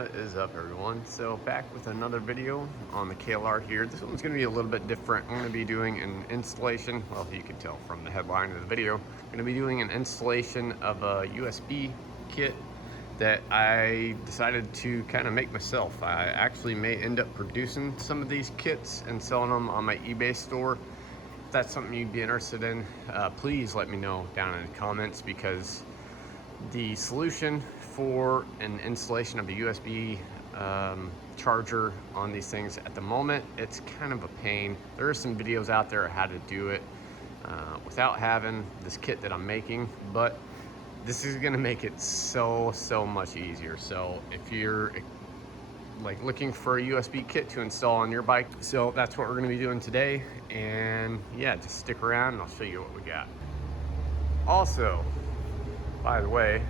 What is up, everyone? So back with another video on the KLR here. This one's going to be a little bit different. I'm going to be doing an installation. Well, you can tell from the headline of the video. I'm going to be doing an installation of a USB kit that I decided to kind of make myself. I actually may end up producing some of these kits and selling them on my eBay store. If that's something you'd be interested in, please let me know down in the comments, because the solution for an installation of a USB charger on these things at the moment, it's kind of a pain. There are some videos out there on how to do it without having this kit that I'm making, but this is going to make it so much easier. So if you're like looking for a USB kit to install on your bike, so that's what we're going to be doing today. And yeah, just stick around and I'll show you what we got. Also, by the way,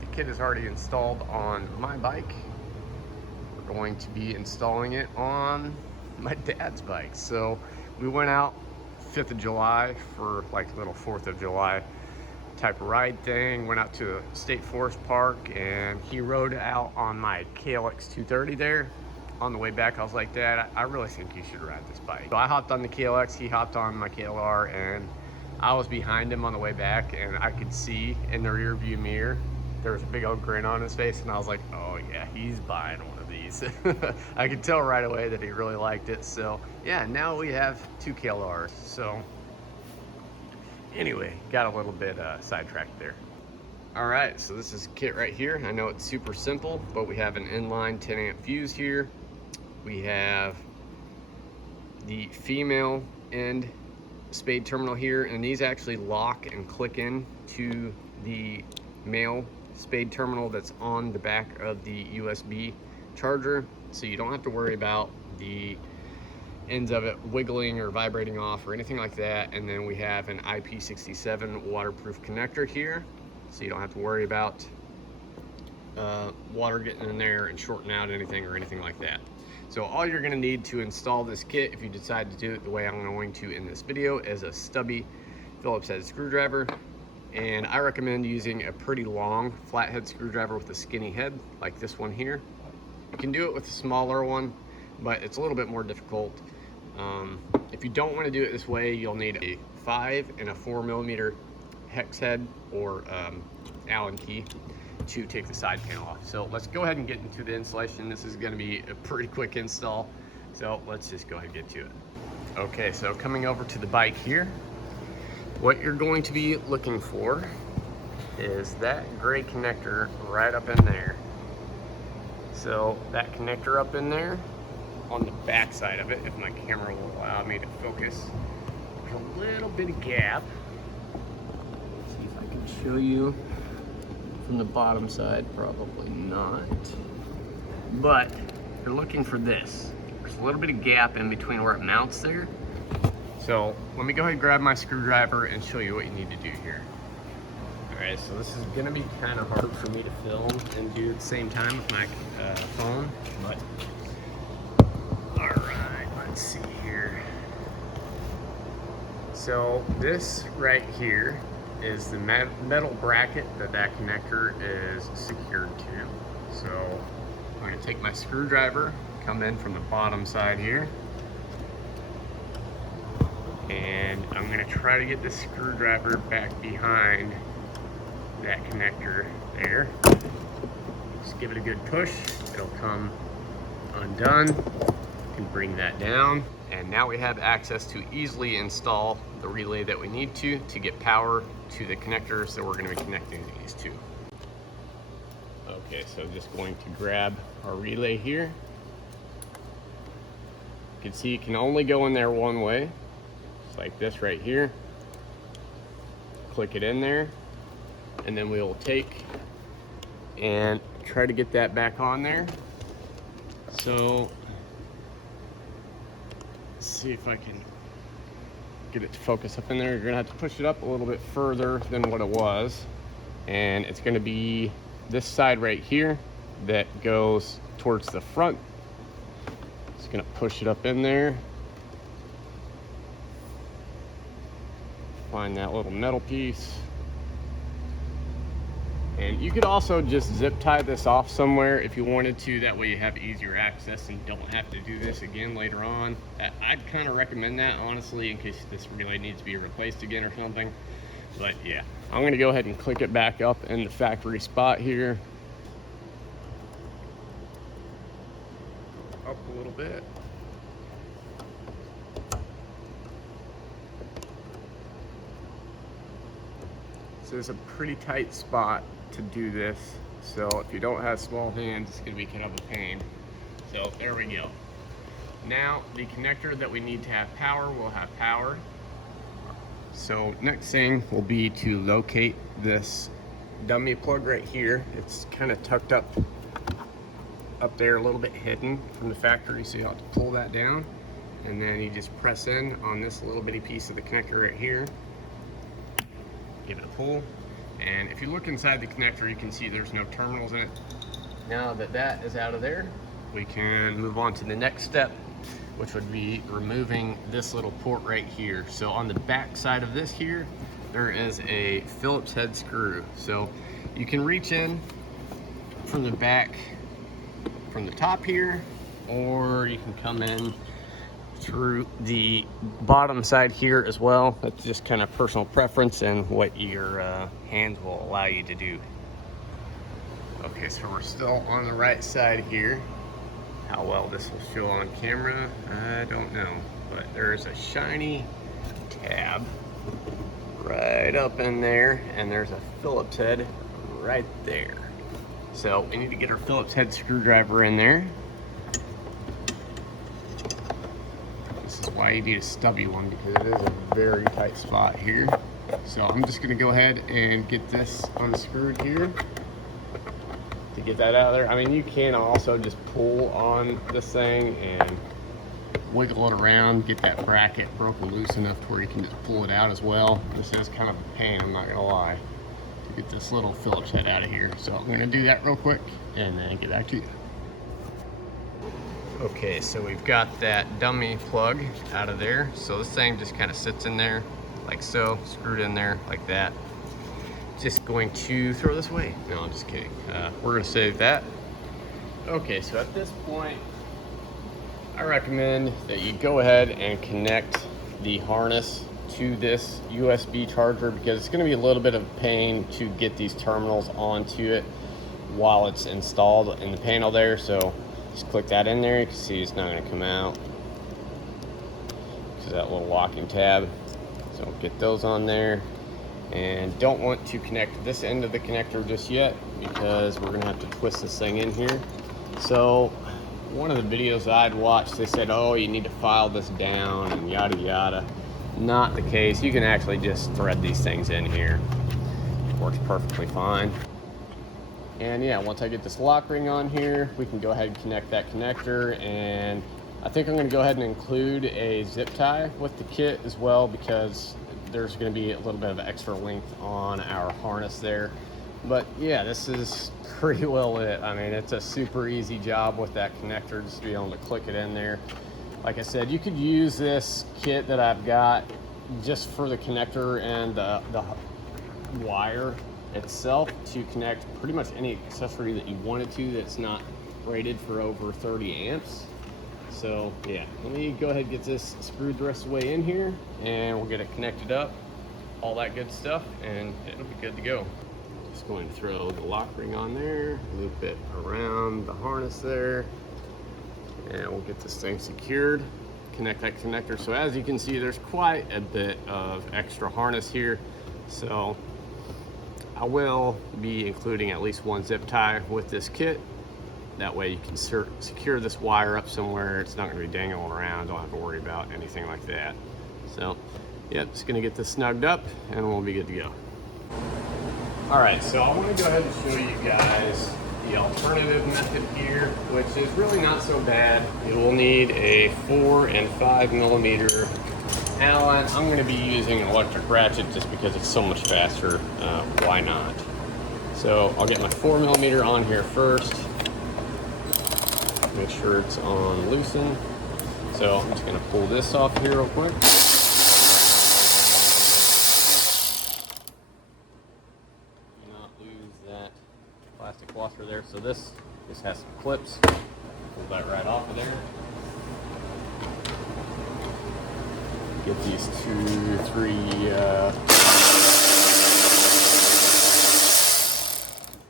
the kit is already installed on my bike. We're going to be installing it on my dad's bike. So we went out 5th of July for like a little 4th of July type of ride thing. Went out to a state forest park and he rode out on my KLX 230 there. On the way back, I was like, Dad, I really think you should ride this bike. So I hopped on the KLX, he hopped on my KLR, and I was behind him on the way back, and I could see in the rear view mirror there was a big old grin on his face, and I was like, oh yeah, he's buying one of these. I could tell right away that he really liked it. So yeah, now we have 2 KLRs. So anyway, got a little bit sidetracked there. All right, so this is kit right here. I know it's super simple, but we have an inline 10 amp fuse here. We have the female end spade terminal here, and these actually lock and click in to the male spade terminal that's on the back of the USB charger, so you don't have to worry about the ends of it wiggling or vibrating off or anything like that. And then we have an IP67 waterproof connector here, so you don't have to worry about water getting in there and shorting out anything or anything like that. So all you're going to need to install this kit, if you decide to do it the way I'm going to in this video, is a stubby Phillips head screwdriver. And I recommend using a pretty long flathead screwdriver with a skinny head like this one here. You can do it with a smaller one, but it's a little bit more difficult. If you don't want to do it this way, you'll need a 5 and a 4mm hex head or Allen key to take the side panel off. So let's go ahead and get into the installation. This is going to be a pretty quick install, so let's just go ahead and get to it. Okay, so coming over to the bike here, what you're going to be looking for is that gray connector right up in there. So that connector up in there, on the back side of it, if my camera will allow me to focus, there's a little bit of gap. Let's see if I can show you from the bottom side. Probably not, but you're looking for this. There's a little bit of gap in between where it mounts there. So let me go ahead and grab my screwdriver and show you what you need to do here. All right, so this is gonna be kind of hard for me to film and do at the same time with my phone, but all right, let's see here. So this right here is the metal bracket that connector is secured to. So I'm going to take my screwdriver, come in from the bottom side here, and I'm going to try to get the screwdriver back behind that connector there. Just give it a good push, it'll come undone. You can bring that down, and now we have access to easily install the relay that we need to get power to the connectors that we're going to be connecting these to. Okay, so just going to grab our relay here. You can see it can only go in there one way. It's like this right here. Click it in there, and then we will take and try to get that back on there. So let's see if I can get it to focus up in there. You're gonna have to push it up a little bit further than what it was, and it's gonna be this side right here that goes towards the front. Just gonna push it up in there, find that little metal piece, And you could also just zip tie this off somewhere if you wanted to. That way you have easier access and don't have to do this again later on. I'd kind of recommend that, honestly, in case this relay needs to be replaced again or something. But yeah, I'm going to go ahead and click it back up in the factory spot here. Up a little bit. So it's a pretty tight spot to do this. So if you don't have small hands, it's going to be kind of a pain. So there we go. Now the connector that we need to have power will have power. So next thing will be to locate this dummy plug right here. It's kind of tucked up there, a little bit hidden from the factory, so you have to pull that down, and then you just press in on this little bitty piece of the connector right here. Give it a pull, and if you look inside the connector, you can see there's no terminals in it. Now that that is out of there, we can move on to the next step, which would be removing this little port right here. So on the back side of this here, there is a Phillips head screw. So you can reach in from the back, from the top here, or you can come in through the bottom side here as well. That's just kind of personal preference and what your hands will allow you to do. Okay, so we're still on the right side here. How well this will show on camera, I don't know, but there's a shiny tab right up in there, and there's a Phillips head right there. So we need to get our Phillips head screwdriver in there. This is why you need a stubby one, because it is a very tight spot here. So I'm just gonna go ahead and get this unscrewed here to get that out of there. I mean, you can also just pull on this thing and wiggle it around, get that bracket broken loose enough to where you can just pull it out as well. This is kind of a pain, I'm not gonna lie, to get this little Phillips head out of here. So I'm gonna do that real quick and then get back to you. Okay, so we've got that dummy plug out of there. So this thing just kind of sits in there like so, screwed in there like that. Just going to throw this away. No, I'm just kidding. We're gonna save that. Okay, so at this point, I recommend that you go ahead and connect the harness to this USB charger, because it's gonna be a little bit of a pain to get these terminals onto it while it's installed in the panel there. So just click that in there. You can see it's not gonna come out because that little locking tab. So get those on there. And don't want to connect this end of the connector just yet, because we're gonna have to twist this thing in here. So one of the videos I'd watched, they said, oh, you need to file this down and yada yada. Not the case. You can actually just thread these things in here. It works perfectly fine. And yeah, once I get this lock ring on here, we can go ahead and connect that connector. And I think I'm gonna go ahead and include a zip tie with the kit as well, because there's going to be a little bit of extra length on our harness there. But yeah, this is pretty well it. I mean, it's a super easy job with that connector, just to be able to click it in there. Like I said, you could use this kit that I've got just for the connector and the wire itself to connect pretty much any accessory that you wanted to that's not rated for over 30 amps. So yeah, let me go ahead and get this screwed the rest of the way in here, and we'll get it connected up, all that good stuff, and it'll be good to go. Just going to throw the lock ring on there, loop it around the harness there, and we'll get this thing secured, connect that connector. So as you can see, there's quite a bit of extra harness here. So I will be including at least one zip tie with this kit. That way you can secure this wire up somewhere. It's not going to be dangling around. Don't have to worry about anything like that. So, yeah, just going to get this snugged up and we'll be good to go. All right, so I want to go ahead and show you guys the alternative method here, which is really not so bad. You will need a 4 and 5 millimeter Allen. I'm going to be using an electric ratchet just because it's so much faster. Why not? So I'll get my 4 millimeter on here first. Make sure it's on loosen. So I'm just gonna pull this off here real quick. Do not lose that there. So this has some clips. Pull that right off of there. Get these 2, 3,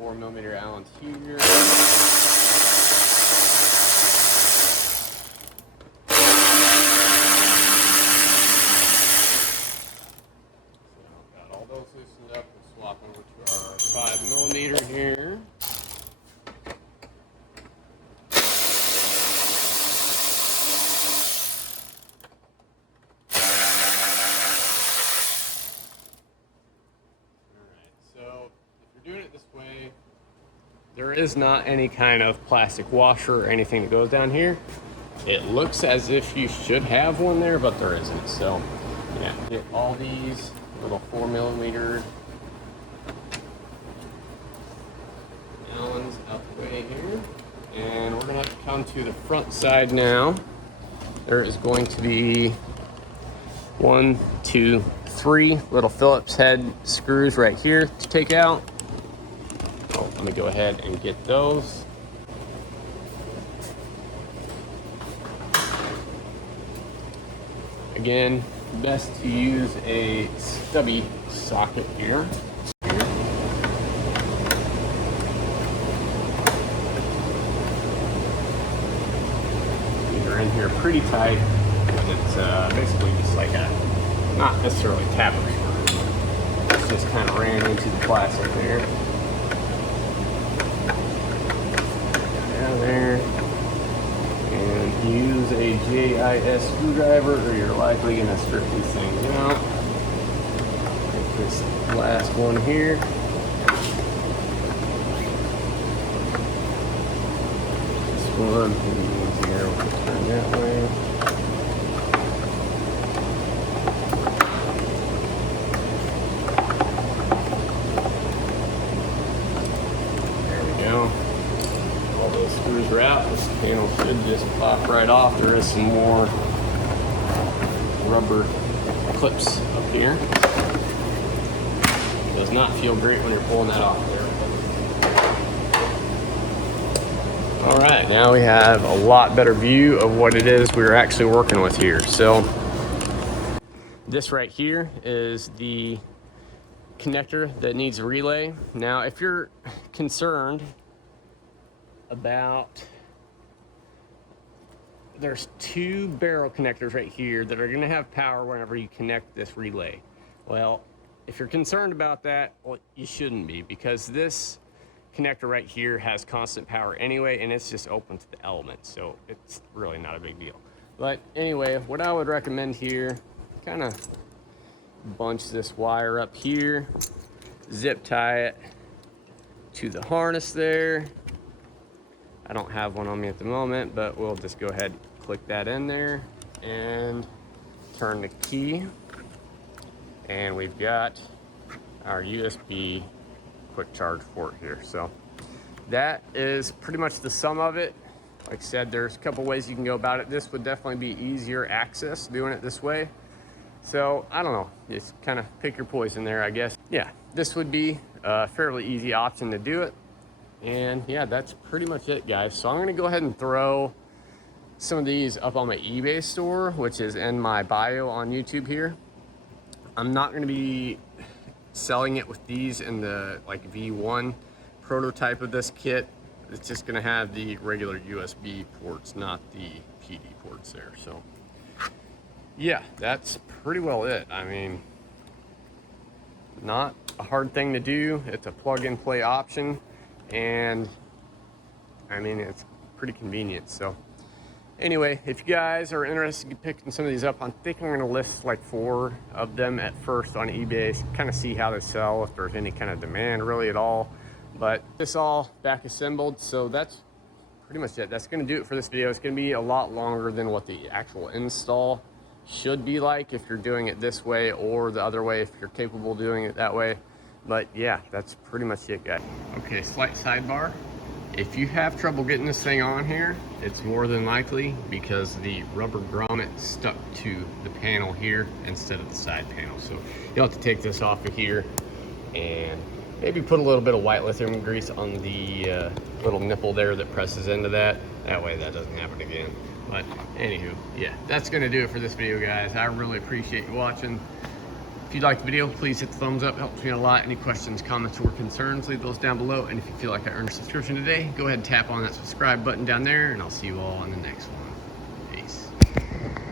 4mm Allens here. Got all those loosened up. We'll swap over to our 5mm here. Doing it this way, there is not any kind of plastic washer or anything that goes down here. It looks as if you should have one there, but there isn't. So yeah, get all these little 4mm Allens out the way here, and we're gonna have to come to the front side now. There is going to be 1, 2, 3 little Phillips head screws right here to take out. Let me go ahead and get those. Again, best to use a stubby socket here. These are in here pretty tight. It's basically just like a, not necessarily tapper screw. It's just kind of ran into the plastic there. There, and use a JIS screwdriver or you're likely going to strip these things out. Take this last one here. This one is here. We'll turn that way. Screws are out. This panel should just pop right off. There is some more rubber clips up here. It does not feel great when you're pulling that off there. All right, now we have a lot better view of what it is we're actually working with here. So this right here is the connector that needs a relay. Now, if you're concerned about, there's 2 barrel connectors right here that are going to have power whenever you connect this relay. Well, if you're concerned about that, well, you shouldn't be, because this connector right here has constant power anyway, and it's just open to the elements, so it's really not a big deal. But anyway, what I would recommend here, kind of bunch this wire up here, zip tie it to the harness there. I don't have one on me at the moment, but we'll just go ahead and click that in there and turn the key. And we've got our USB quick charge port here. So that is pretty much the sum of it. Like I said, there's a couple ways you can go about it. This would definitely be easier access doing it this way. So I don't know, just kind of pick your poison there, I guess. Yeah, this would be a fairly easy option to do it. And yeah, that's pretty much it, guys. So I'm gonna go ahead and throw some of these up on my eBay store, which is in my bio on YouTube here. I'm not gonna be selling it with these in the like V1 prototype of this kit. It's just gonna have the regular USB ports, not the PD ports there. So yeah, that's pretty well it. I mean, not a hard thing to do. It's a plug and play option. And I mean, it's pretty convenient. So anyway, if you guys are interested in picking some of these up, I think I'm going to list like 4 of them at first on eBay, kind of see how they sell, if there's any kind of demand really at all. But this all back assembled, so that's pretty much it. That's going to do it for this video. It's going to be a lot longer than what the actual install should be like if you're doing it this way, or the other way if you're capable of doing it that way. But yeah, that's pretty much it, guys. Okay, slight sidebar. If you have trouble getting this thing on here, it's more than likely because the rubber grommet stuck to the panel here instead of the side panel. So you'll have to take this off of here and Maybe put a little bit of white lithium grease on the little nipple there that presses into that. That way that doesn't happen again. But anywho, yeah, that's gonna do it for this video, guys. I really appreciate you watching. If you liked the video, please hit the thumbs up. It helps me a lot. Any questions, comments, or concerns, leave those down below. And if you feel like I earned a subscription today, go ahead and tap on that subscribe button down there, and I'll see you all on the next one.